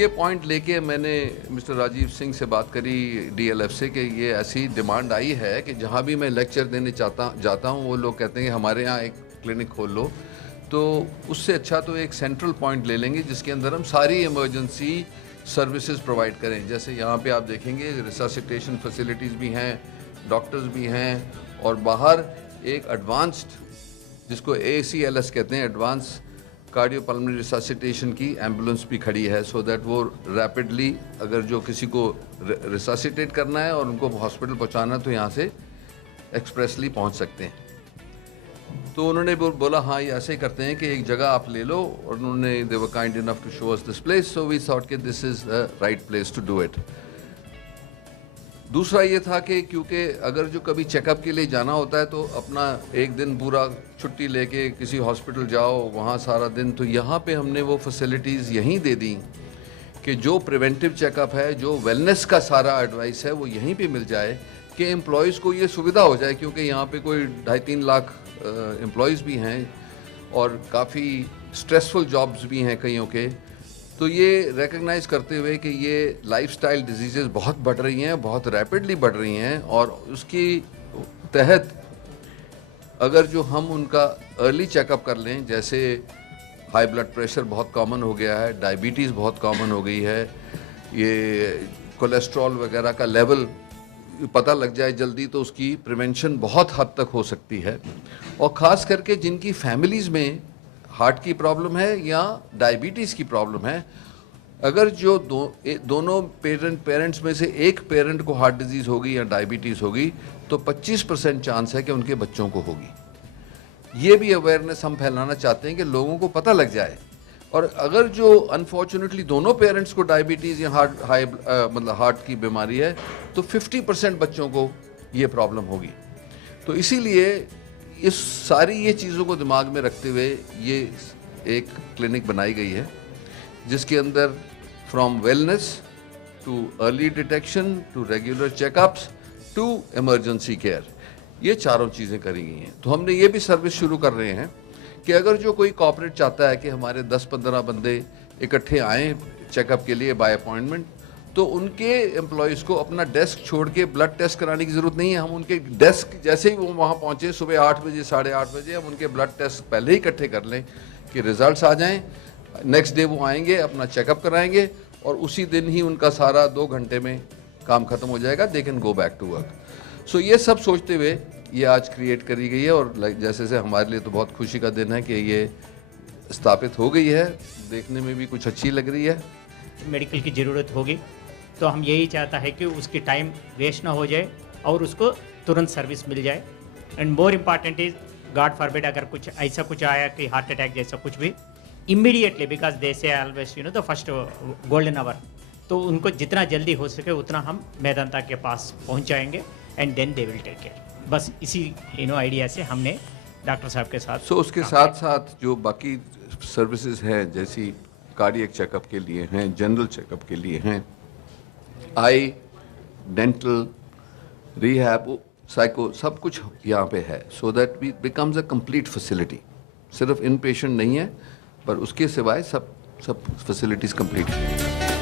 ये पॉइंट लेके मैंने मिस्टर राजीव सिंह से बात करी डीएलएफ से कि ये ऐसी डिमांड आई है कि जहाँ भी मैं लेक्चर देने जाता हूँ वो लोग कहते हैं कि हमारे यहाँ एक क्लिनिक खोल लो, तो उससे अच्छा तो एक सेंट्रल पॉइंट ले लेंगे जिसके अंदर हम सारी इमरजेंसी सर्विसेज प्रोवाइड करें। जैसे यहाँ पे आप देखेंगे रिससिटेशन फैसिलिटीज़ भी हैं, डॉक्टर्स भी हैं, और बाहर एक एडवांस्ड जिसको ACLS कहते हैं, एडवांस कार्डियोपल्मोनरी रिससिटेशन की एम्बुलेंस भी खड़ी है, सो दैट वो रैपिडली अगर जो किसी को रिससिटेट करना है और उनको हॉस्पिटल पहुंचाना है तो यहाँ से एक्सप्रेसली पहुंच सकते हैं। तो उन्होंने बोला हाँ ये ऐसे ही करते हैं कि एक जगह आप ले लो, और उन्होंने they were kind enough to show us this place, so we thought कि this is the right place to do it. दूसरा ये था कि क्योंकि अगर जो कभी चेकअप के लिए जाना होता है तो अपना एक दिन पूरा छुट्टी लेके किसी हॉस्पिटल जाओ, वहाँ सारा दिन, तो यहाँ पे हमने वो फैसिलिटीज़ यहीं दे दी कि जो प्रिवेंटिव चेकअप है, जो वेलनेस का सारा एडवाइस है वो यहीं पे मिल जाए, कि एम्प्लॉयज़ को ये सुविधा हो जाए, क्योंकि यहाँ पे कोई 2.5-3 लाख एम्प्लॉयज़ भी हैं और काफ़ी स्ट्रेसफुल जॉब्स भी हैं कईयों के। तो ये रिकग्नाइज़ करते हुए कि ये लाइफस्टाइल डिजीज़ेज़ बहुत बढ़ रही हैं, बहुत रैपिडली बढ़ रही हैं, और उसकी तहत अगर जो हम उनका अर्ली चेकअप कर लें, जैसे हाई ब्लड प्रेशर बहुत कॉमन हो गया है, डायबिटीज़ बहुत कॉमन हो गई है, ये कोलेस्ट्रॉल वगैरह का लेवल पता लग जाए जल्दी, तो उसकी प्रिवेंशन बहुत हद तक हो सकती है। और ख़ास करके जिनकी फैमिलीज़ में हार्ट की प्रॉब्लम है या डायबिटीज़ की प्रॉब्लम है, अगर जो दोनों पेरेंट्स में से एक पेरेंट को हार्ट डिजीज़ होगी या डायबिटीज़ होगी तो 25% चांस है कि उनके बच्चों को होगी। ये भी अवेयरनेस हम फैलाना चाहते हैं कि लोगों को पता लग जाए। और अगर जो अनफॉर्चुनेटली दोनों पेरेंट्स को डायबिटीज़ या हार्ट की बीमारी है तो 50% बच्चों को ये प्रॉब्लम होगी। तो इसीलिए इस सारी ये चीज़ों को दिमाग में रखते हुए ये एक क्लिनिक बनाई गई है, जिसके अंदर from wellness to early detection to regular checkups to emergency care, ये चारों चीज़ें करी गई हैं। तो हमने ये भी सर्विस शुरू कर रहे हैं कि अगर जो कोई कॉर्पोरेट चाहता है कि हमारे 10-15 बंदे इकट्ठे आएँ चेकअप के लिए बाय अपॉइंटमेंट, तो उनके एम्प्लॉयज़ को अपना डेस्क छोड़ के ब्लड टेस्ट कराने की ज़रूरत नहीं है। हम उनके डेस्क जैसे ही वो वहाँ पहुँचे सुबह 8 बजे 8:30 बजे, हम उनके ब्लड टेस्ट पहले ही इकट्ठे कर लें कि रिज़ल्ट्स आ जाएं। नेक्स्ट डे वो आएंगे, अपना चेकअप कराएंगे, और उसी दिन ही उनका सारा 2 घंटे में काम ख़त्म हो जाएगा, they can go back to work. So ये सब सोचते हुए ये आज क्रिएट करी गई है, और जैसे हमारे लिए तो बहुत खुशी का दिन है कि ये स्थापित हो गई है, देखने में भी कुछ अच्छी लग रही है। मेडिकल की ज़रूरत होगी तो हम यही चाहता है कि उसकी टाइम वेस्ट ना हो जाए और उसको तुरंत सर्विस मिल जाए। And more important is God forbid अगर कुछ ऐसा कुछ आया कि हार्ट अटैक जैसा कुछ भी, इमीडिएटली बिकॉज दे से always the first golden hour, तो उनको जितना जल्दी हो सके उतना हम मेदांता के पास पहुंचाएंगे and then they will take care. बस इसी आइडिया से हमने डॉक्टर साहब के साथ उसके साथ साथ जो बाकी सर्विसेज हैं, जैसी कार्डियक चेकअप के लिए हैं, जनरल चेकअप के लिए हैं, आई, डेंटल, रिहैब, साइको, सब कुछ यहाँ पे है, so that we becomes a complete facility. सिर्फ इन पेशेंट नहीं है, पर उसके सिवाय सब फैसिलिटीज़ कंप्लीट हैं।